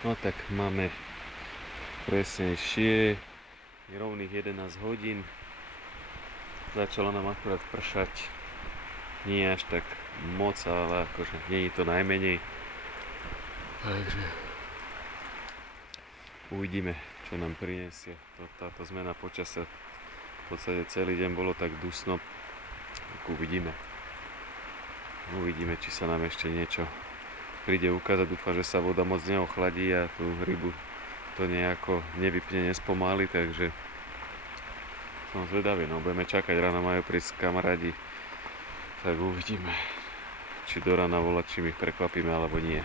No tak máme presnejšie rovných 11 hodín. Začalo nám akurát pršať. Nie až tak moc, ale akože nie je to najmenej. Takže uvidíme, čo nám prinesie táto zmena počasia. V podstate celý deň bolo tak dusno. Tak uvidíme, či sa nám ešte niečo príde ukázať. Dúfam, že sa voda moc neochladí a tú rybu to nejako nevypne, nespomáli, takže som zvedavý, no budeme čakať, ráno majú prísť kamarádi, tak uvidíme, či do rána volať, či ich prekvapíme alebo nie.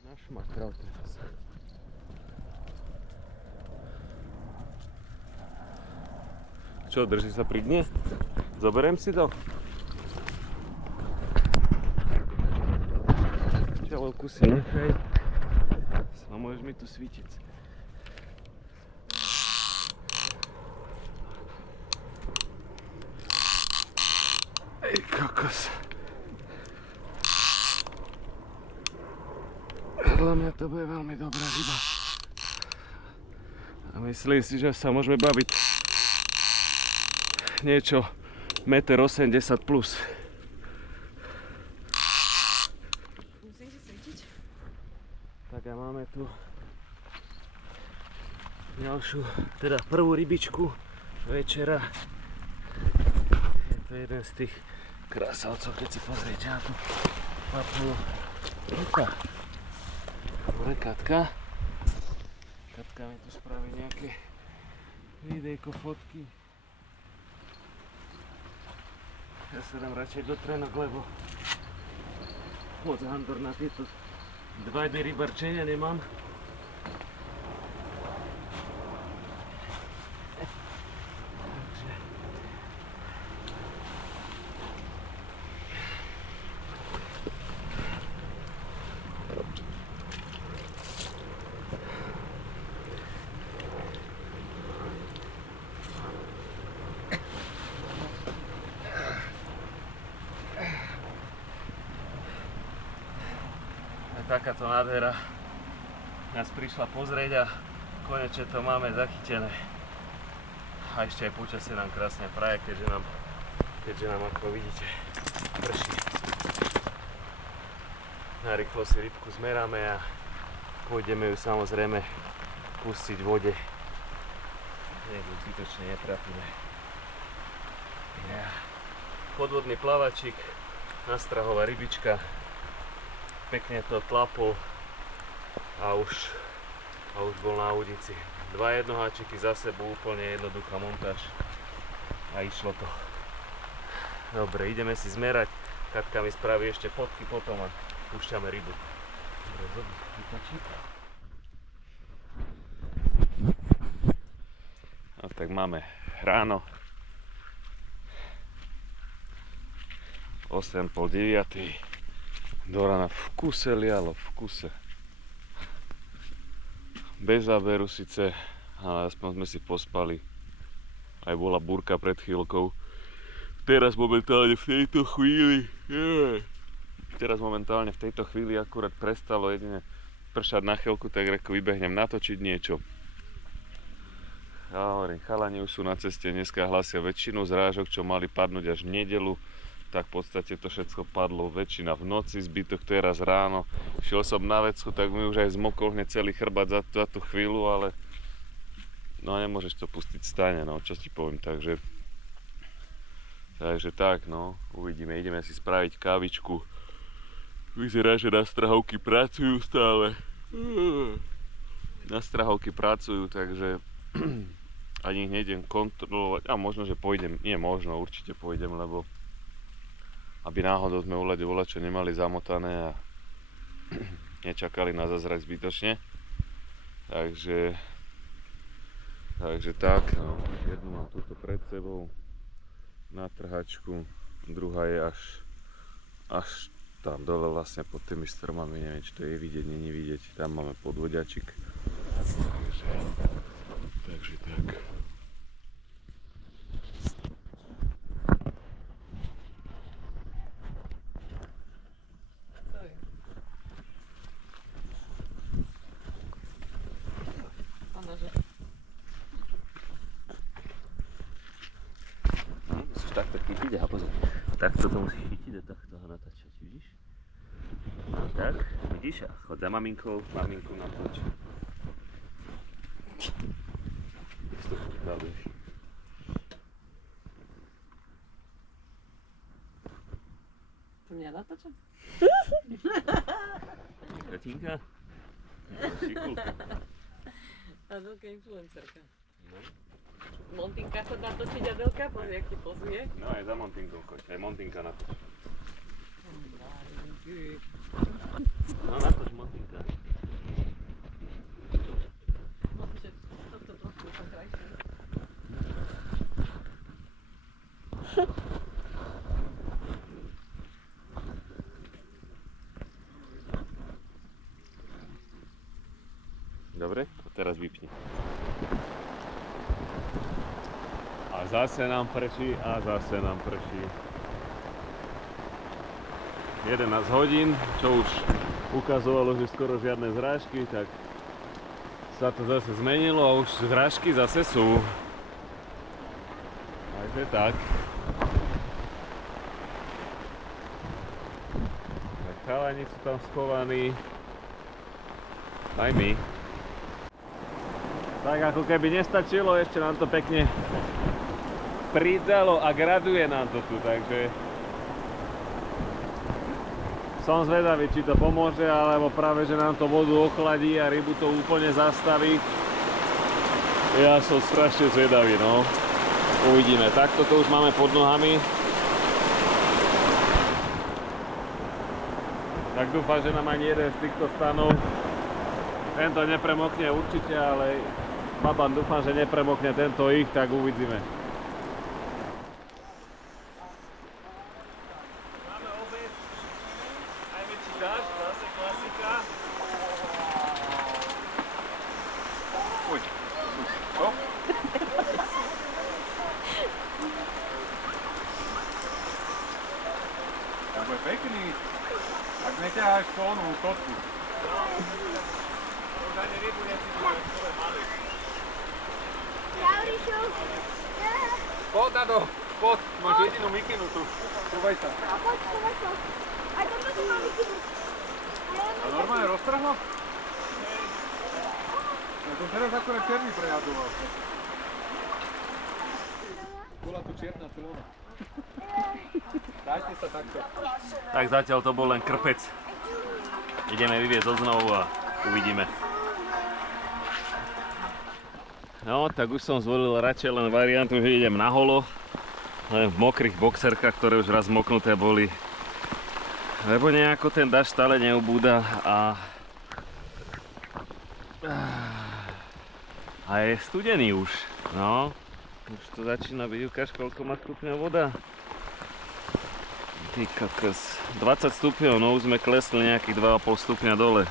Našmakral teraz. Čo, drží sa pri dne? Zoberiem si to? Čelovku si nechaj. A môžeš mi tu svítiť. Ej, kokos. Podľa mňa to bude veľmi dobrá ryba. A myslím si, že sa môžeme baviť niečo 1,80 m plus. Musím si svítiť. Tak a máme tu ďalšiu, teda prvú rybičku večera. Je to jeden z tých krásavcov, keď si pozriete na tú papulu. Dobre, Katka. Katka mi tu spraví nejaké videjko, fotky. Ja sa dám radšej do trenok, lebo moc handor na tieto 2 dny rybarčenia nemám. Takáto nádhera nás prišla pozrieť a konečne to máme zachytené. A ešte aj počasie nám krásne praje, keďže nám ako vidíte prší. Narýchlo si rybku zmeráme a pôjdeme ju samozrejme pustiť v vode. Nech ju zbytočne netrafíme. Podvodný plavačík, nastrahová rybička. Pekne to tlapol a už bol na udici. 2 jednoháčiky za sebou, úplne jednoduchá montáž a išlo to. Dobre, ideme si zmerať. Katka mi spraví ešte fotky potom a púšťame rybu. Dobre, zober, vytačík. A tak máme ráno 8, pol 9. Do rána v kuse lialo, v kuse. Bez záberu síce, ale aspoň sme si pospali. Aj bola búrka pred chvíľkou. Teraz momentálne v tejto chvíli, teraz momentálne v tejto chvíli akurát prestalo jedine pršať na chvíľku, tak reko vybehnem natočiť niečo. Ja hovorím, chalani už sú na ceste, dneska hlásia väčšinu zrážok, čo mali padnúť až v nedeľu. Tak v podstate to všetko padlo, väčšina v noci, zbytok teraz ráno. Šiel som na vecku, tak mi už aj zmokol hneď celý chrbát za tú chvíľu, ale no nemôžeš to pustiť v stane, no čo ti poviem, takže tak, no, uvidíme, ideme si spraviť kávičku. Vyzerá, že na strahovky pracujú stále. Na strahovky pracujú, takže ani ich nejdem kontrolovať, a možno, že pôjdem, nie možno, určite pôjdem, lebo aby náhodou sme u ľade volačo nemali zamotané a nečakali na zázrak zbytočne. Takže tak, no, jednu mám tuto pred sebou na trhačku, druhá je až tam dole vlastne pod tými stromami, neviem, či to je vidieť, není vidieť, tam máme podvodiačik. Takže tak. Musíš takto chytiť a pozor. Takto to musíš chytiť a takto ho natáčať, vidíš? Tak, vidíš? A chod za maminkou, maminku natoč. To mňa natáčam? Katinka? Šikulka. Adelka influencerka. No. Montinka chod natočiť, Adelka, pozri, jak ti pozuje. No aj za Montinkou choď, aj Montinka natoč. No natoč Montinka. Toto trošku som krajšie. Dobre, a teraz vypni. A zase nám prší a zase nám prší. 11 hodín, čo už ukazovalo, že skoro žiadne zrážky, tak sa to zase zmenilo a už zrážky zase sú. Takže tak. Tak chalani sú tam schovaní. Aj my. Tak ako keby nestačilo, ešte nám to pekne pridalo a graduje nám to tu, takže som zvedavý, či to pomôže, alebo práve, že nám to vodu ochladí a rybu to úplne zastaví. Ja som strašne zvedavý, no. Uvidíme. Takto to už máme pod nohami. Tak dúfam, že nám ani jeden z týchto stanov tento nepremokne určite, ale Baban, dúfam, že nepremokne tento ich, tak uvidíme. Máme obed, najväčší dážď, zase klasika. Uj, čo? To bude pekný, ak neťaháš kolnú kotku. Už ani rybu necítime, ktoré mali. Poď, Tado, poď, máš jedinú mikinu tu. Trúvaj sa. Poď. Aj tam to má mikinu. A normálne roztrhlo? Ja som teraz akorát černý prejadoval. Bola tu čierna clona. Dajte sa takto. Tak zatiaľ to bol len krpec. Ideme vyviezť odznovu a uvidíme. No, tak už som zvolil radšej len variantu, že idem na holo. Len v mokrých boxerkách, ktoré už raz moknuté boli. Lebo nejako ten dážď stále neubúda a A je studený už. No, už to začína byť. Ukáž, koľko má stupňov voda. Ty kokos. 20 stupňov, no už sme klesli nejakých 2,5 stupňa dole.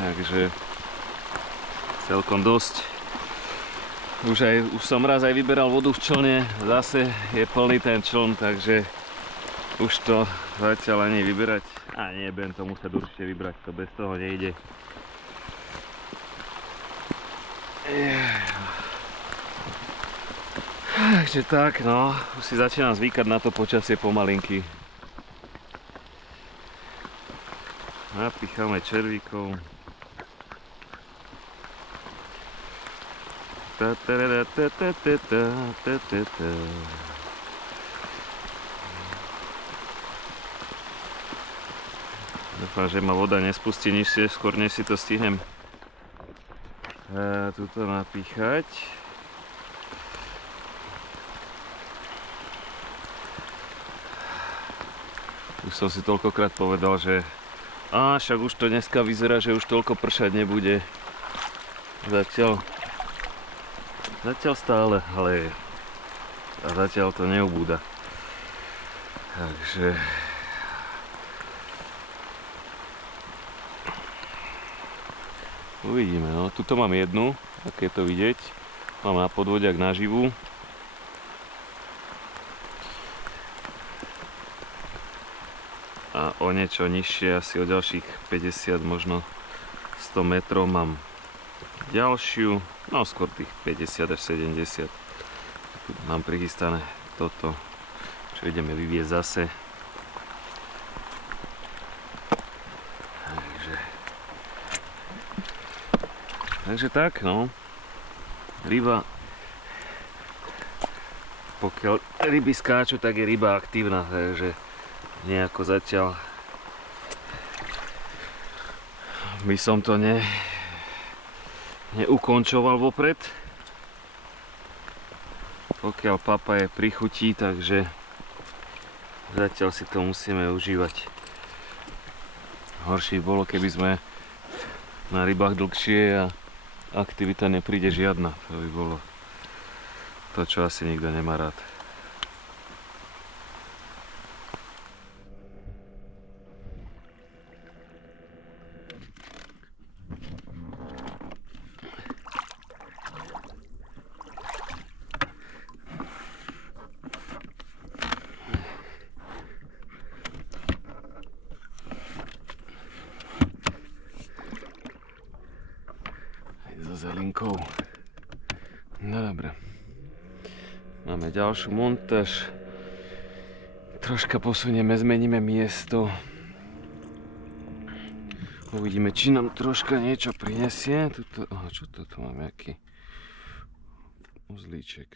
Takže celkom dosť. Už som raz aj vyberal vodu v člne, zase je plný ten čln, takže už to zatiaľ ani vyberať. A nie, budem to musieť určite vybrať, to bez toho nejde. Takže tak, no, už si začínam zvykať na to počasie pomalinky. Napicháme červíkov. Dúfam, že ma voda nespustí nič skôr, než si to stihnem tuto napíchať. Už som si toľkokrát povedal, že však už to dneska vyzerá, že už toľko pršať nebude. Zatiaľ stále, ale zatiaľ to neubúda. Takže uvidíme, no. Tuto mám jednu, ak je to vidieť. Mám na podvodiak naživu. A o niečo nižšie, asi o ďalších 50, možno 100 metrov mám ďalšiu, no skôr tých 50 až 70. Tu mám prichystané toto, čo ideme vyviesť zase. Takže tak, no. Ryba, pokiaľ ryby skáču, tak je ryba aktívna, takže nejako zatiaľ by som to neukončoval vopred. Pokiaľ papa je pri chuti, takže zatiaľ si to musíme užívať. Horšie bolo, keby sme na rybách dlhšie a aktivita nepríde žiadna. To by bolo to, čo asi nikto nemá rád. Zelinkou. No dobre. Máme ďalšiu montáž. Troška posunieme, zmeníme miesto. Uvidíme, či nám troška niečo prinesie. Čo to tu máme? Aký uzlíček.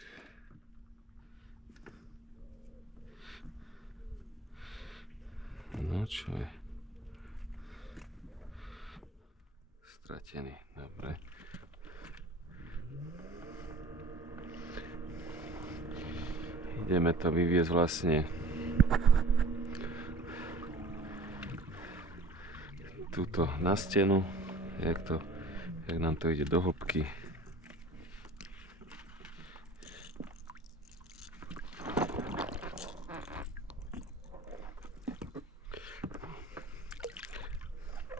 No čo je? Stratený. Dobre. Ideme to vyviesť vlastne tuto na stenu, jak nám to ide do hĺbky.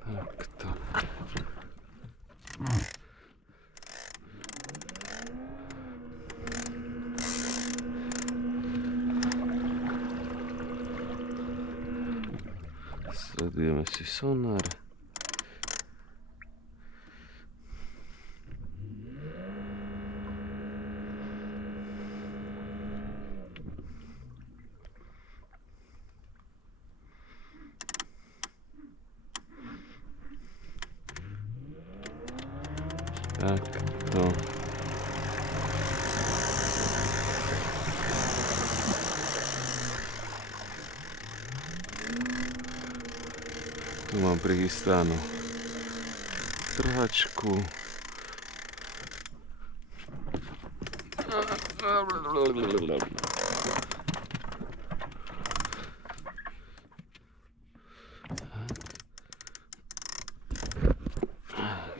Takto. Sledujeme si sonár. Takto. Tu mám prichystanú trhačku.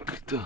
Takto.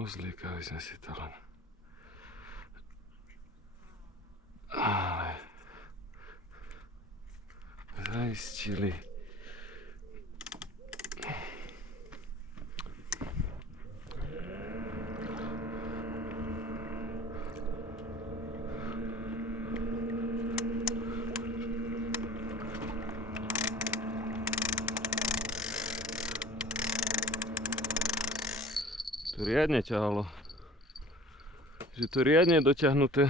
Uzliekali sme si to len. Ale zaistili. To riadne ťahalo. Že to riadne dotiahnuté.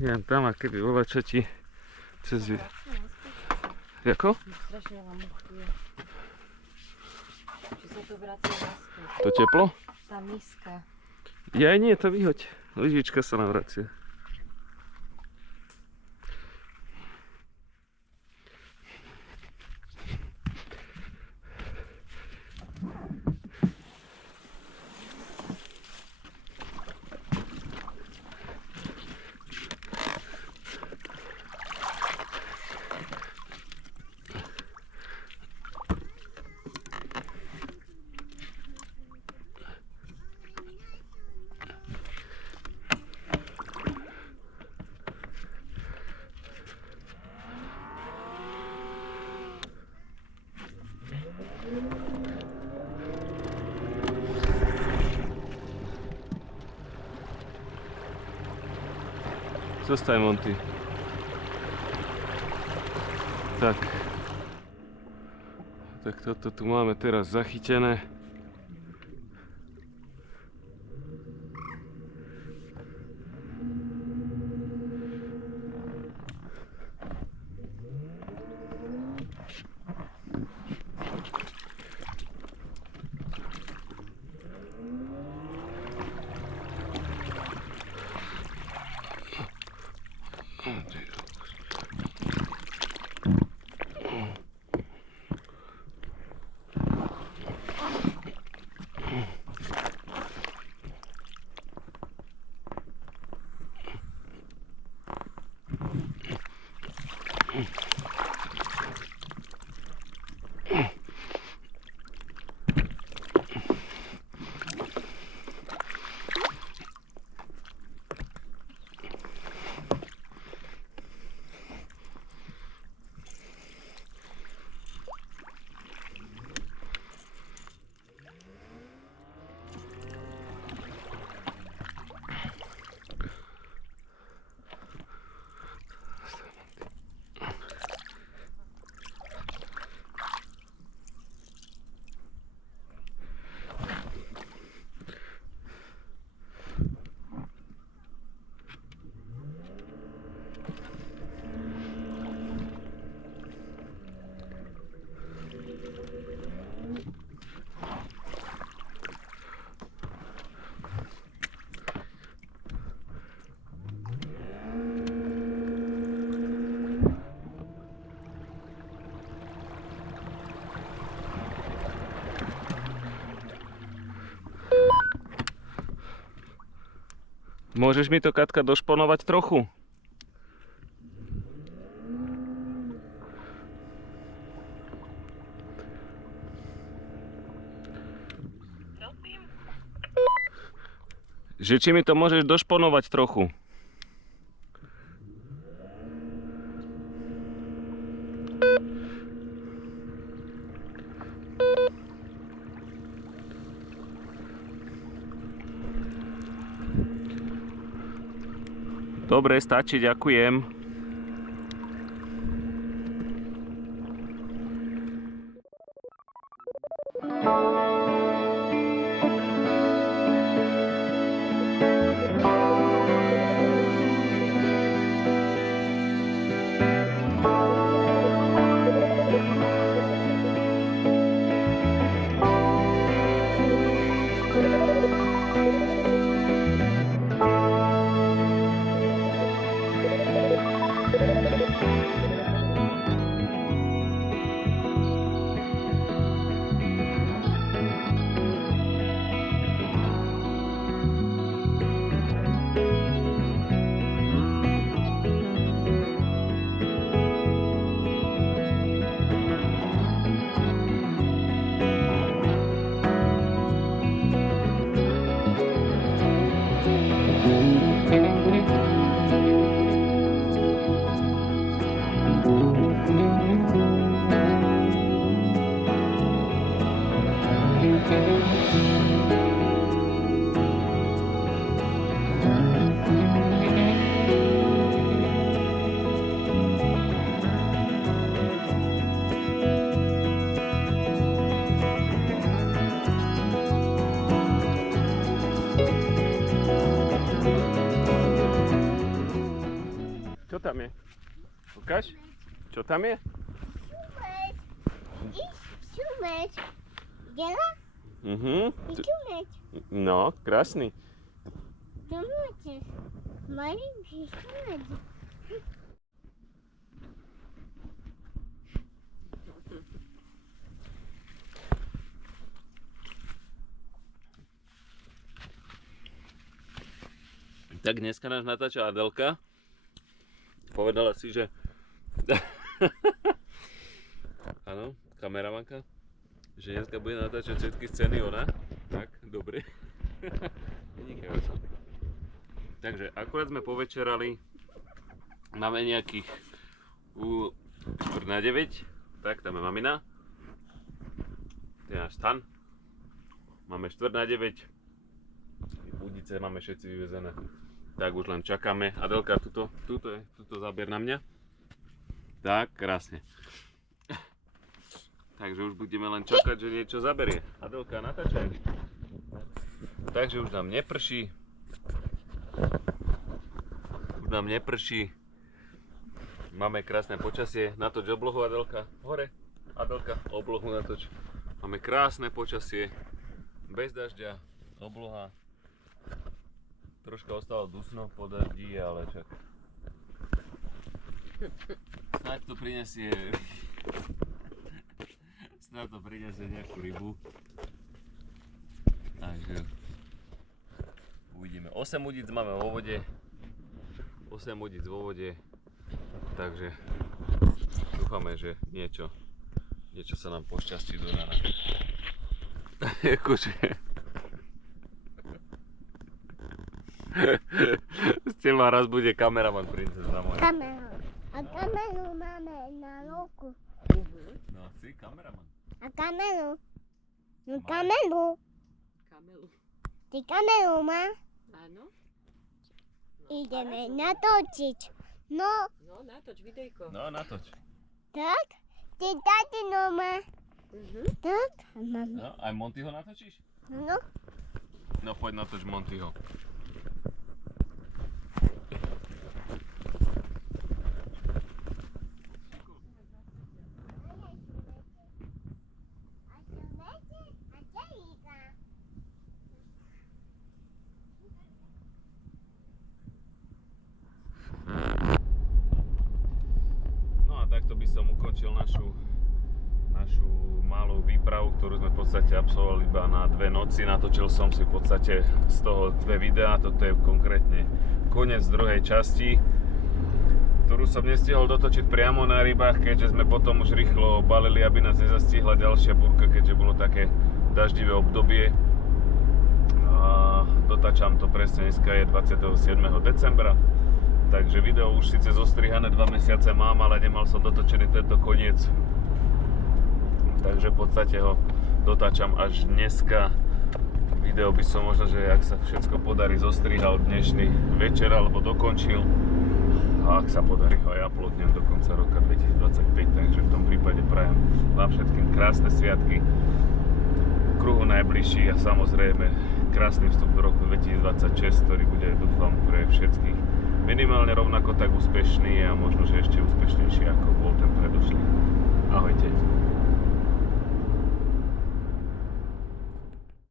Ja tam, a keby bola čo ti cez... Jako? Strašne veľa much je. Či sa to vracia naspäť. To teplo? Tá miska. Ja nie, to vyhoď. Lyžička sa navracia. Zostaj, Monty. Tak. Tak toto tu máme teraz zachytené. Môžeš mi to, Katka, došponovať trochu? Že či mi to môžeš došponovať trochu? Dobre, stačí, ďakujem. tam je? Ukáž? Čo tam je? Šumeč. Šumeč. Dela? I šumeč. No, krásny. Domáte. Malinký šumeč. Tak dneska nás natáča Adelka. Povedala si, že... Áno, kameramanka. Že dneska bude natáčať všetky scény ona. Tak, dobre. Takže akurát sme povečerali. Máme nejakých 8:45. Tak, tam je mamina. To je náš stan. Máme 8:45. Budice máme všetci vyvezené. Tak už len čakáme. Adelka, tuto záber na mňa. Tak, krásne. Takže už budeme len čakať, že niečo zaberie. Adelka, natáčaj. Takže už nám neprší. Máme krásne počasie. Natoč oblohu, Adelka. Hore. Adelka, oblohu natoč. Máme krásne počasie. Bez dažďa. Obloha. Troška ostalo dusno po daždi, ale čak. Snáď to prinesie nejakú rybu. Takže uvidíme. 8 udíc máme vo vode. Takže dúfame, že niečo sa nám pošťastí do rana. Akože z teba raz bude kameraman, princezna moja. Kameru. A kameru máme na ruku. No, si kameraman. A kameru. No kameru. Kamelu. Ty kameru má. Áno? Ideme natočiť. No, No, natoč videjko. No, natoč. tak. Ty tatino má. Tak. A máme. No, aj Montyho natočíš? No. No, poď natoč Montyho. No a takto by som ukončil našu malú výpravu, ktorú sme v podstate absolvovali iba na 2 noci. Natočil som si v podstate z toho 2 videá. Toto je konkrétne koniec druhej časti, ktorú som nestihol dotočiť priamo na rybách, keďže sme potom už rýchlo balili, aby nás nezastihla ďalšia búrka, keďže bolo také daždivé obdobie. A dotačam to presne, dneska je 27. decembra. Takže video už síce zostrihané 2 mesiace mám, ale nemal som dotočený tento koniec. Takže v podstate ho dotáčam až dneska. Video by som možno, že ak sa všetko podarí, zostrihal dnešný večer alebo dokončil. A ak sa podarí, ho aj uploadnem do konca roka 2025. Takže v tom prípade prajem vám všetkým krásne sviatky, kruhu najbližší a samozrejme krásny vstup do roku 2026, ktorý bude, dúfam, pre všetkých minimálne rovnako tak úspešný a možno, že ešte úspešnejší, ako bol ten predošlý. Ahojte.